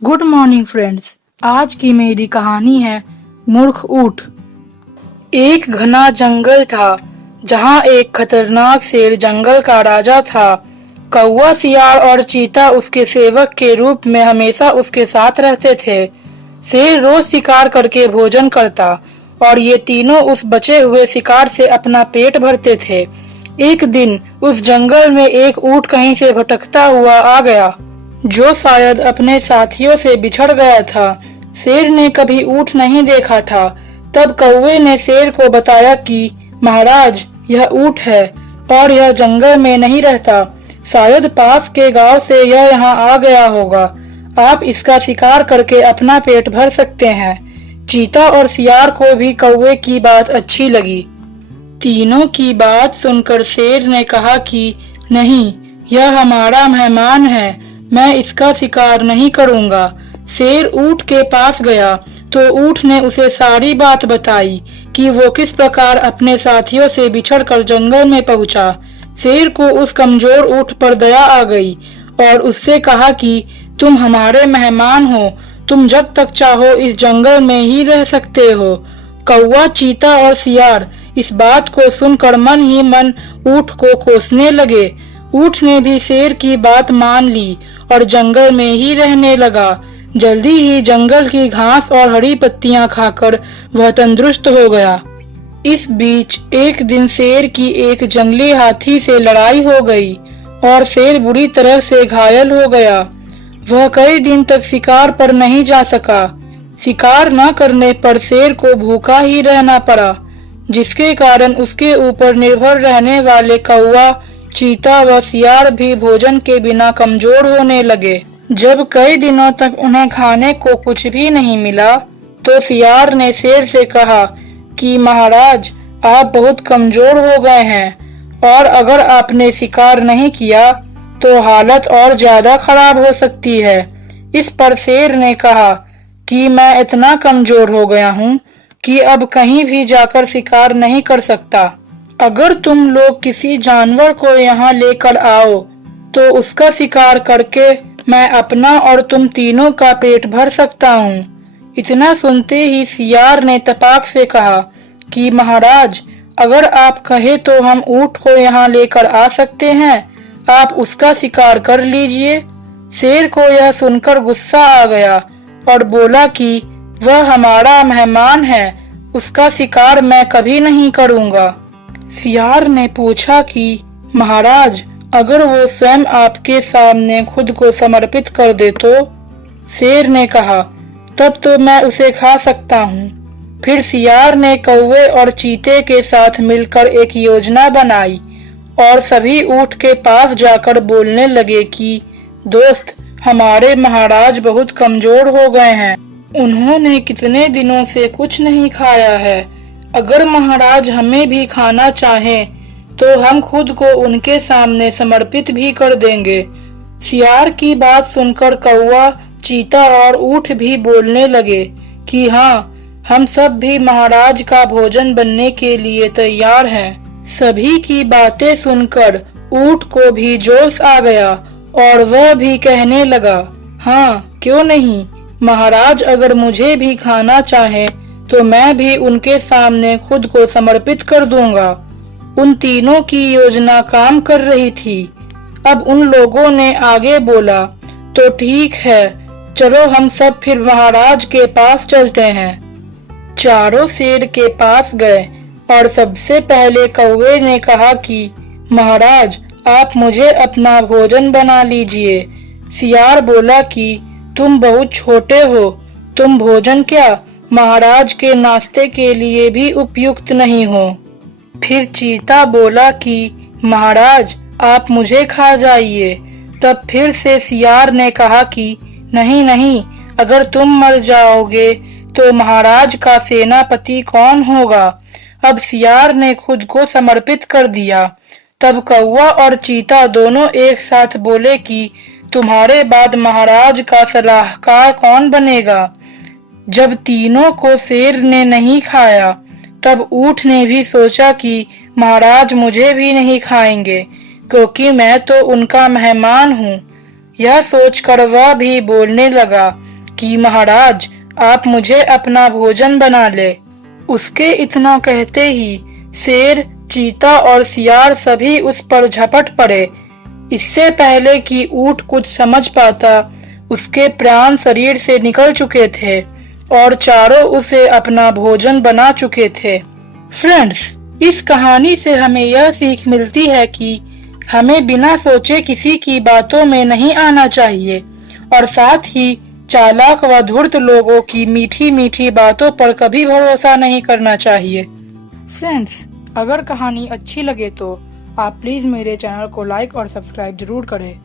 Good morning friends. आज की मेरी कहानी है मूर्ख ऊंट। एक घना जंगल था जहां एक खतरनाक शेर जंगल का राजा था। कौवा, सियार और चीता उसके सेवक के रूप में हमेशा उसके साथ रहते थे। शेर रोज शिकार करके भोजन करता और ये तीनों उस बचे हुए शिकार से अपना पेट भरते थे। एक दिन उस जंगल में एक ऊंट कहीं से भटकता हुआ आ गया, जो शायद अपने साथियों से बिछड़ गया था। शेर ने कभी ऊंट नहीं देखा था। तब कौवे ने शेर को बताया कि महाराज, यह ऊंट है और यह जंगल में नहीं रहता। शायद पास के गांव से यह यहाँ आ गया होगा। आप इसका शिकार करके अपना पेट भर सकते हैं। चीता और सियार को भी कौवे की बात अच्छी लगी। तीनों की बात सुनकर शेर ने कहा कि नहीं, यह हमारा मेहमान है, मैं इसका शिकार नहीं करूंगा। शेर ऊंट के पास गया तो ऊंट ने उसे सारी बात बताई कि वो किस प्रकार अपने साथियों से बिछड़कर जंगल में पहुंचा। शेर को उस कमजोर ऊंट पर दया आ गई और उससे कहा कि तुम हमारे मेहमान हो, तुम जब तक चाहो इस जंगल में ही रह सकते हो। कौवा, चीता और सियार इस बात को सुनकर मन ही मन ऊंट को कोसने लगे। ऊंट ने भी शेर की बात मान ली और जंगल में ही रहने लगा। जल्दी ही जंगल की घास और हरी पत्तियां खाकर वह तंदुरुस्त हो गया। इस बीच एक दिन शेर की एक जंगली हाथी से लड़ाई हो गई और शेर बुरी तरह से घायल हो गया। वह कई दिन तक शिकार पर नहीं जा सका। शिकार न करने पर शेर को भूखा ही रहना पड़ा, जिसके कारण उसके ऊपर निर्भर रहने वाले कौवा, चीता व सियार भी भोजन के बिना कमजोर होने लगे। जब कई दिनों तक उन्हें खाने को कुछ भी नहीं मिला तो सियार ने शेर से कहा कि महाराज, आप बहुत कमजोर हो गए हैं और अगर आपने शिकार नहीं किया तो हालत और ज्यादा खराब हो सकती है। इस पर शेर ने कहा कि मैं इतना कमजोर हो गया हूँ कि अब कहीं भी जाकर शिकार नहीं कर सकता। अगर तुम लोग किसी जानवर को यहाँ लेकर आओ तो उसका शिकार करके मैं अपना और तुम तीनों का पेट भर सकता हूँ। इतना सुनते ही सियार ने तपाक से कहा कि महाराज, अगर आप कहे तो हम ऊंट को यहाँ लेकर आ सकते हैं, आप उसका शिकार कर लीजिए। शेर को यह सुनकर गुस्सा आ गया और बोला कि वह हमारा मेहमान है, उसका शिकार मैं कभी नहीं करूँगा। सियार ने पूछा कि महाराज, अगर वो स्वयं आपके सामने खुद को समर्पित कर दे तो? शेर ने कहा, तब तो मैं उसे खा सकता हूँ। फिर सियार ने कौवे और चीते के साथ मिलकर एक योजना बनाई और सभी ऊंट के पास जाकर बोलने लगे कि दोस्त, हमारे महाराज बहुत कमजोर हो गए हैं, उन्होंने कितने दिनों से कुछ नहीं खाया है। अगर महाराज हमें भी खाना चाहें तो हम खुद को उनके सामने समर्पित भी कर देंगे। सियार की बात सुनकर कौवा, चीता और ऊंट भी बोलने लगे कि हाँ, हम सब भी महाराज का भोजन बनने के लिए तैयार हैं। सभी की बातें सुनकर ऊंट को भी जोश आ गया और वह भी कहने लगा, हाँ क्यों नहीं, महाराज अगर मुझे भी खाना चाहे तो मैं भी उनके सामने खुद को समर्पित कर दूंगा। उन तीनों की योजना काम कर रही थी। अब उन लोगों ने आगे बोला, तो ठीक है, चलो हम सब फिर महाराज के पास चलते हैं। चारों शेर के पास गए और सबसे पहले कौवे ने कहा कि महाराज, आप मुझे अपना भोजन बना लीजिए। सियार बोला कि तुम बहुत छोटे हो, तुम भोजन क्या, महाराज के नाश्ते के लिए भी उपयुक्त नहीं हो। फिर चीता बोला कि महाराज, आप मुझे खा जाइए। तब फिर से सियार ने कहा कि नहीं नहीं, अगर तुम मर जाओगे तो महाराज का सेनापति कौन होगा। अब सियार ने खुद को समर्पित कर दिया। तब कौवा और चीता दोनों एक साथ बोले कि तुम्हारे बाद महाराज का सलाहकार कौन बनेगा। जब तीनों को शेर ने नहीं खाया तब ऊंट ने भी सोचा कि महाराज मुझे भी नहीं खाएंगे, क्योंकि मैं तो उनका मेहमान हूँ। यह सोचकर वह भी बोलने लगा कि महाराज आप मुझे अपना भोजन बना ले। उसके इतना कहते ही शेर, चीता और सियार सभी उस पर झपट पड़े। इससे पहले कि ऊँट कुछ समझ पाता, उसके प्राण शरीर से निकल चुके थे और चारों उसे अपना भोजन बना चुके थे। फ्रेंड्स, इस कहानी से हमें यह सीख मिलती है कि हमें बिना सोचे किसी की बातों में नहीं आना चाहिए और साथ ही चालाक व धूर्त लोगों की मीठी मीठी बातों पर कभी भरोसा नहीं करना चाहिए। फ्रेंड्स, अगर कहानी अच्छी लगे तो आप प्लीज मेरे चैनल को लाइक और सब्सक्राइब जरूर करें।